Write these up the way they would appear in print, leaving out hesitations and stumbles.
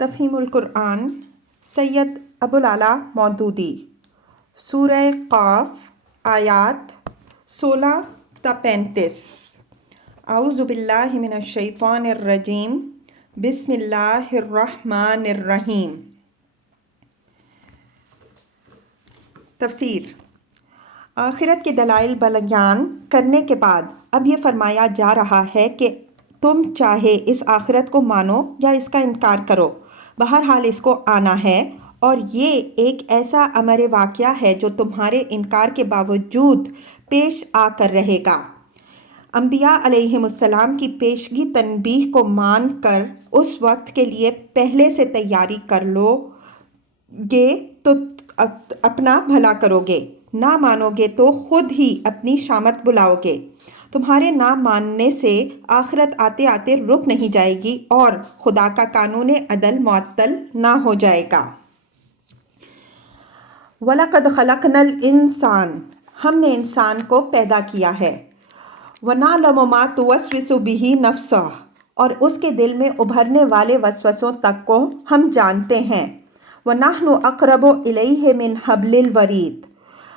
تفہیم القرآن سید ابوالعلا مودودی، سورہ قاف، آیات 16 تا 35۔ اعوذ باللہ من الشیطان الرجیم، بسم اللہ الرحمن الرحیم۔ تفسیر۔ آخرت کے دلائل بیان کرنے کے بعد اب یہ فرمایا جا رہا ہے کہ تم چاہے اس آخرت کو مانو یا اس کا انکار کرو، بہرحال اس کو آنا ہے، اور یہ ایک ایسا امر واقعہ ہے جو تمہارے انکار کے باوجود پیش آ کر رہے گا۔ انبیاء علیہم السلام کی پیشگی تنبیہ کو مان کر اس وقت کے لیے پہلے سے تیاری کر لو گے تو اپنا بھلا کرو گے، نہ مانو گے تو خود ہی اپنی شامت بلاؤ گے۔ تمہارے نہ ماننے سے آخرت آتے آتے رک نہیں جائے گی اور خدا کا قانون عدل معطل نہ ہو جائے گا۔ وَلَقَدْ خَلَقْنَا الْإِنسَانَ، ہم نے انسان کو پیدا کیا ہے۔ وَنَعْلَمُ مَا تُوَسْوِسُ بِهِ نَفْسُهُ، اور اس کے دل میں ابھرنے والے وسوسوں تک کو ہم جانتے ہیں۔ وَنَحْنُ أَقْرَبُ إِلَيْهِ مِنْ حَبْلِ الْوَرِيدِ،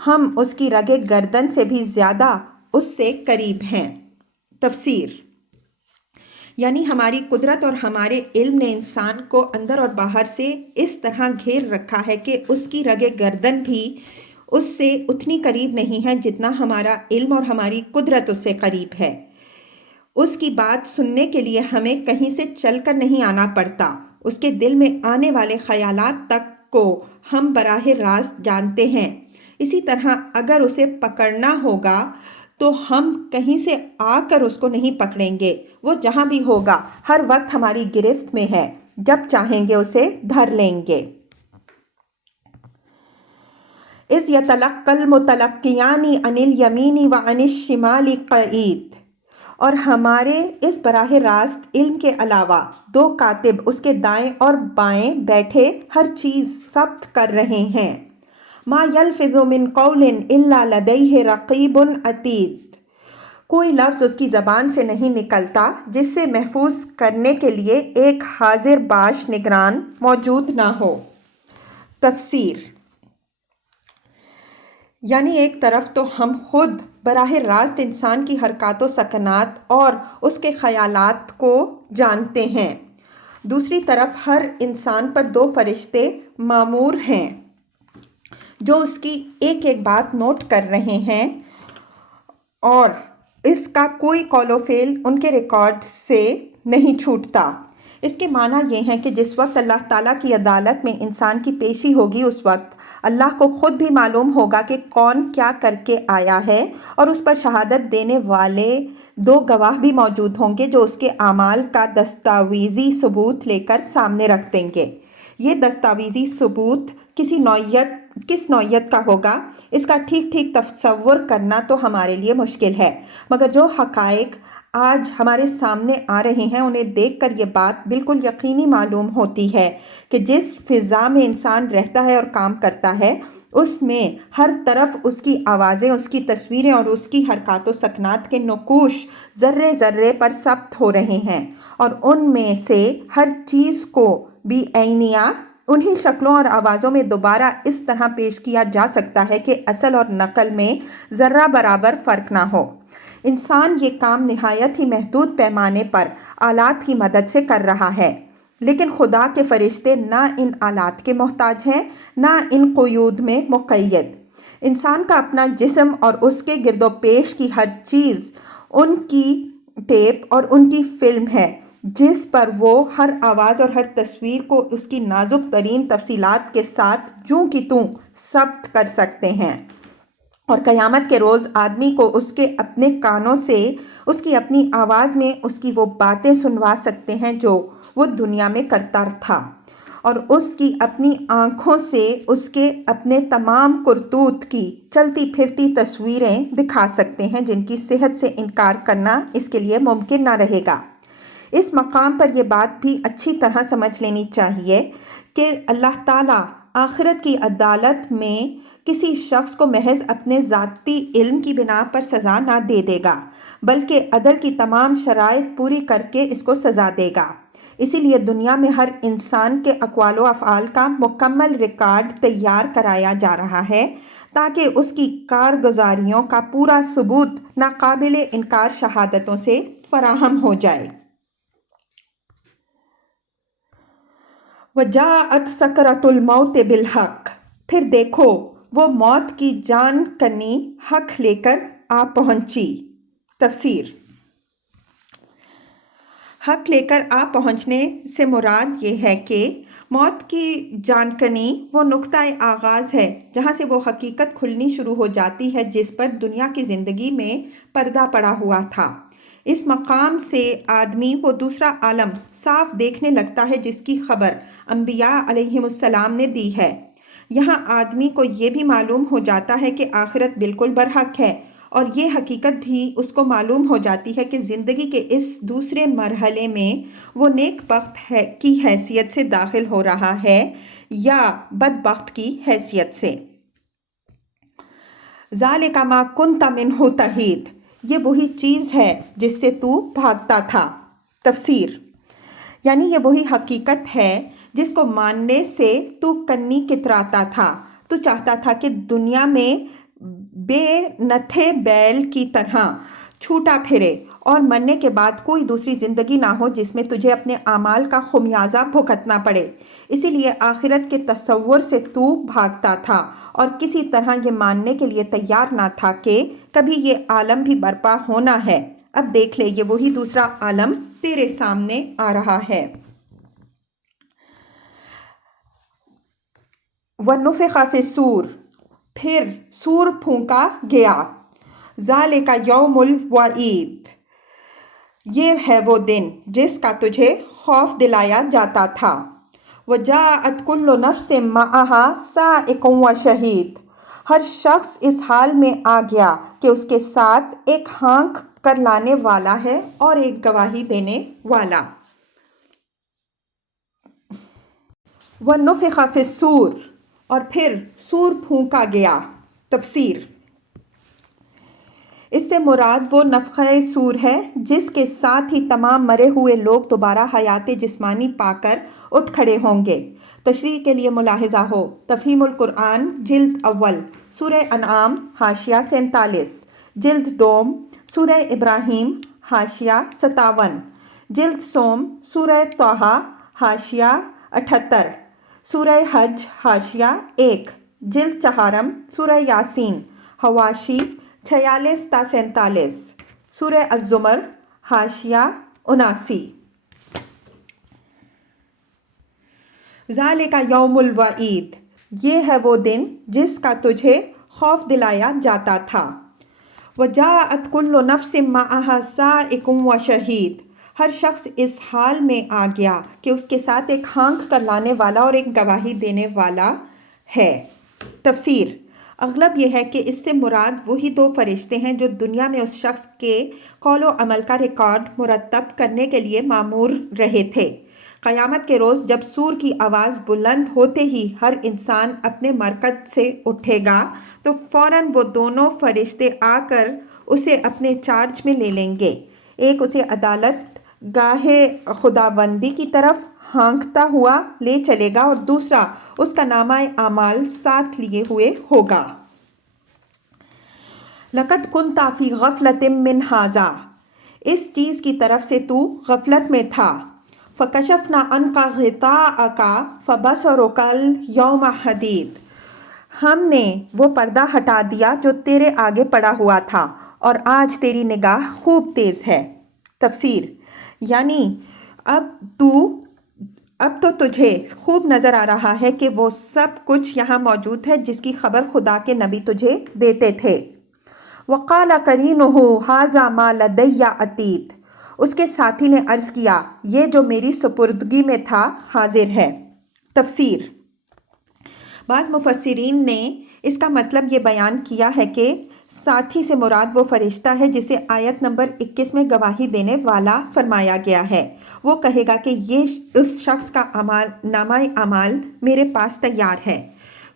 ہم اس کی رگ گردن سے بھی زیادہ اس سے قریب ہیں۔ تفسیر۔ یعنی ہماری قدرت اور ہمارے علم نے انسان کو اندر اور باہر سے اس طرح گھیر رکھا ہے کہ اس کی رگ گردن بھی اس سے اتنی قریب نہیں ہے جتنا ہمارا علم اور ہماری قدرت اس سے قریب ہے۔ اس کی بات سننے کے لیے ہمیں کہیں سے چل کر نہیں آنا پڑتا، اس کے دل میں آنے والے خیالات تک کو ہم براہ راست جانتے ہیں۔ اسی طرح اگر اسے پکڑنا ہوگا تو ہم کہیں سے آ کر اس کو نہیں پکڑیں گے، وہ جہاں بھی ہوگا ہر وقت ہماری گرفت میں ہے، جب چاہیں گے اسے دھر لیں گے۔ اِذْ يَتَلَقَّى الْمُتَلَقِّيَانِ عَنِ الْيَمِينِ وَعَنِ الشِّمَالِ قَعِيدٌ، اور ہمارے اس براہ راست علم کے علاوہ دو کاتب اس کے دائیں اور بائیں بیٹھے ہر چیز ثبت کر رہے ہیں۔ مَا يَلْفِظُ مِنْ قَوْلٍ إِلَّا لَدَيْهِ رَقِيبٌ عَتِيدٌ، کوئی لفظ اس کی زبان سے نہیں نکلتا جس سے محفوظ کرنے کے لیے ایک حاضر باش نگران موجود نہ ہو۔ تفسیر۔ یعنی ایک طرف تو ہم خود براہ راست انسان کی حرکات و سکنات اور اس کے خیالات کو جانتے ہیں، دوسری طرف ہر انسان پر دو فرشتے مامور ہیں جو اس کی ایک ایک بات نوٹ کر رہے ہیں، اور اس کا کوئی قول و فعل ان کے ریکارڈ سے نہیں چھوٹتا۔ اس کے معنی یہ ہیں کہ جس وقت اللہ تعالیٰ کی عدالت میں انسان کی پیشی ہوگی اس وقت اللہ کو خود بھی معلوم ہوگا کہ کون کیا کر کے آیا ہے، اور اس پر شہادت دینے والے دو گواہ بھی موجود ہوں گے جو اس کے اعمال کا دستاویزی ثبوت لے کر سامنے رکھ دیں گے۔ یہ دستاویزی ثبوت کس نوعیت کا ہوگا، اس کا ٹھیک تصور کرنا تو ہمارے لیے مشکل ہے، مگر جو حقائق آج ہمارے سامنے آ رہے ہیں انہیں دیکھ کر یہ بات بالکل یقینی معلوم ہوتی ہے کہ جس فضا میں انسان رہتا ہے اور کام کرتا ہے اس میں ہر طرف اس کی آوازیں، اس کی تصویریں اور اس کی حرکات و سکنات کے نقوش ذرے ذرے پر ثبت ہو رہے ہیں، اور ان میں سے ہر چیز کو بھی عینیہ انہی شکلوں اور آوازوں میں دوبارہ اس طرح پیش کیا جا سکتا ہے کہ اصل اور نقل میں ذرہ برابر فرق نہ ہو۔ انسان یہ کام نہایت ہی محدود پیمانے پر آلات کی مدد سے کر رہا ہے، لیکن خدا کے فرشتے نہ ان آلات کے محتاج ہیں نہ ان قیود میں مقید۔ انسان کا اپنا جسم اور اس کے گرد و پیش کی ہر چیز ان کی ٹیپ اور ان کی فلم ہے جس پر وہ ہر آواز اور ہر تصویر کو اس کی نازک ترین تفصیلات کے ساتھ جوں کی توں ثبت کر سکتے ہیں، اور قیامت کے روز آدمی کو اس کے اپنے کانوں سے اس کی اپنی آواز میں اس کی وہ باتیں سنوا سکتے ہیں جو وہ دنیا میں کرتا تھا، اور اس کی اپنی آنکھوں سے اس کے اپنے تمام کرتوت کی چلتی پھرتی تصویریں دکھا سکتے ہیں جن کی صحت سے انکار کرنا اس کے لیے ممکن نہ رہے گا۔ اس مقام پر یہ بات بھی اچھی طرح سمجھ لینی چاہیے کہ اللہ تعالیٰ آخرت کی عدالت میں کسی شخص کو محض اپنے ذاتی علم کی بنا پر سزا نہ دے گا، بلکہ عدل کی تمام شرائط پوری کر کے اس کو سزا دے گا۔ اسی لیے دنیا میں ہر انسان کے اقوال و افعال کا مکمل ریکارڈ تیار کرایا جا رہا ہے تاکہ اس کی کارگزاریوں کا پورا ثبوت ناقابل انکار شہادتوں سے فراہم ہو جائے۔ وَجَاءَتْ سَكْرَةُ الْمَوْتِ بِالْحَقِّ، پھر دیکھو وہ موت کی جان کنی حق لے کر آ پہنچی۔ تفسیر: حق لے کر آ پہنچنے سے مراد یہ ہے کہ موت کی جانکنی وہ نقطۂ آغاز ہے جہاں سے وہ حقیقت کھلنی شروع ہو جاتی ہے جس پر دنیا کی زندگی میں پردہ پڑا ہوا تھا۔ اس مقام سے آدمی وہ دوسرا عالم صاف دیکھنے لگتا ہے جس کی خبر انبیاء علیہم السلام نے دی ہے۔ یہاں آدمی کو یہ بھی معلوم ہو جاتا ہے کہ آخرت بالکل برحق ہے، اور یہ حقیقت بھی اس کو معلوم ہو جاتی ہے کہ زندگی کے اس دوسرے مرحلے میں وہ نیک بخت کی حیثیت سے داخل ہو رہا ہے یا بدبخت کی حیثیت سے۔ ذَلِكَ مَا كُنْتَ مِنْهُ تَحِيدُ، یہ وہی چیز ہے جس سے تو بھاگتا تھا۔ تفسیر: یعنی یہ وہی حقیقت ہے جس کو ماننے سے تو کنی کتراتا تھا۔ تو چاہتا تھا کہ دنیا میں بے نتھے بیل کی طرح چھوٹا پھرے اور مرنے کے بعد کوئی دوسری زندگی نہ ہو جس میں تجھے اپنے اعمال کا خمیازہ بھگتنا پڑے۔ اسی لیے آخرت کے تصور سے تو بھاگتا تھا اور کسی طرح یہ ماننے کے لیے تیار نہ تھا کہ کبھی یہ عالم بھی برپا ہونا ہے۔ اب دیکھ لے، یہ وہی دوسرا عالم تیرے سامنے آ رہا ہے۔ وَنُفِخَ فِي الصُّورِ، پھر سور پھونکا گیا۔ ذَلِكَ يَوْمُ الْوَعِيدِ، یہ ہے وہ دن جس کا تجھے خوف دلایا جاتا تھا۔ وَجَاءَتْ كُلُّ نَفْسٍ مَعَهَا سَائِقٌ وَشَهِيدٌ، ہر شخص اس حال میں آ گیا کہ اس کے ساتھ ایک ہانک کر لانے والا ہے اور ایک گواہی دینے والا۔ وَنُفِخَ فِي الصُّورِ، اور پھر سور پھونکا گیا۔ تفسیر: اس سے مراد وہ نفخہ سور ہے جس کے ساتھ ہی تمام مرے ہوئے لوگ دوبارہ حیات جسمانی پا کر اٹھ کھڑے ہوں گے۔ تشریح کے لیے ملاحظہ ہو: تفہیم القرآن جلد اول سورہ انعام حاشیہ 47، جلد دوم سورہ ابراہیم حاشیہ 57، جلد سوم سورہ طٰہٰ حاشیہ 78، سورہ حج حاشیہ 1، جلد چہارم سورہ یاسین حواشی 46 تا 47، سورہ الزمر حاشیہ 79۔ ذَلِكَ يَوْمُ الْوَعِيدِ، یہ ہے وہ دن جس کا تجھے خوف دلایا جاتا تھا۔ وَجَاءَتْ كُلُّ نَفْسٍ مَعَهَا سَائِقٌ وَشَهِيدٌ، ہر شخص اس حال میں آ گیا کہ اس کے ساتھ ایک ہانک کر لانے والا اور ایک گواہی دینے والا ہے۔ تفسیر: اغلب یہ ہے کہ اس سے مراد وہی دو فرشتے ہیں جو دنیا میں اس شخص کے قول و عمل کا ریکارڈ مرتب کرنے کے لیے مامور رہے تھے۔ قیامت کے روز جب سور کی آواز بلند ہوتے ہی ہر انسان اپنے مرکز سے اٹھے گا تو فوراً وہ دونوں فرشتے آ کر اسے اپنے چارج میں لے لیں گے۔ ایک اسے عدالت گاہ خداوندی کی طرف ہانکتا ہوا لے چلے گا اور دوسرا اس کا نامہ اعمال ساتھ لیے ہوئے ہوگا۔ لَقَدْ كُنْتَ فِي غَفْلَةٍ مِّنْ هَٰذَا، اس چیز کی طرف سے تو غفلت میں تھا۔ فَكَشَفْنَا عَنْكَ غِطَاءَكَ فَبَصَرُكَ الْيَوْمَ حَدِيدٌ، ہم نے وہ پردہ ہٹا دیا جو تیرے آگے پڑا ہوا تھا اور آج تیری نگاہ خوب تیز ہے۔ تفسیر: یعنی اب تو تجھے خوب نظر آ رہا ہے کہ وہ سب کچھ یہاں موجود ہے جس کی خبر خدا کے نبی تجھے دیتے تھے۔ وَقَالَ قَرِينُهُ هَٰذَا مَا لَدَيَّ عَتِیدٌ، اس کے ساتھی نے عرض کیا یہ جو میری سپردگی میں تھا حاضر ہے۔ تفسیر: بعض مفسرین نے اس کا مطلب یہ بیان کیا ہے کہ ساتھی سے مراد وہ فرشتہ ہے جسے آیت نمبر 21 میں گواہی دینے والا فرمایا گیا ہے۔ وہ کہے گا کہ یہ اس شخص کا نامہ اعمال میرے پاس تیار ہے۔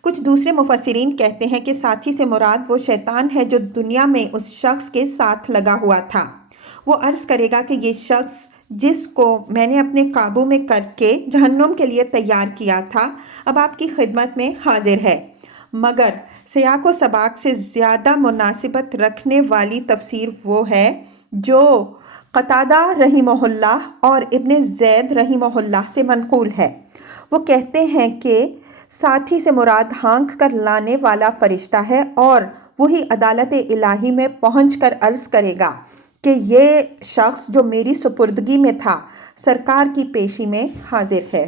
کچھ دوسرے مفسرین کہتے ہیں کہ ساتھی سے مراد وہ شیطان ہے جو دنیا میں اس شخص کے ساتھ لگا ہوا تھا۔ وہ عرض کرے گا کہ یہ شخص جس کو میں نے اپنے قابو میں کر کے جہنم کے لیے تیار کیا تھا، اب آپ کی خدمت میں حاضر ہے۔ مگر سیاق و سباق سے زیادہ مناسبت رکھنے والی تفسیر وہ ہے جو قتادہ رحمہ اللہ اور ابن زید رحمہ اللہ سے منقول ہے۔ وہ کہتے ہیں کہ ساتھی سے مراد ہانک کر لانے والا فرشتہ ہے، اور وہی عدالت الہی میں پہنچ کر عرض کرے گا کہ یہ شخص جو میری سپردگی میں تھا سرکار کی پیشی میں حاضر ہے۔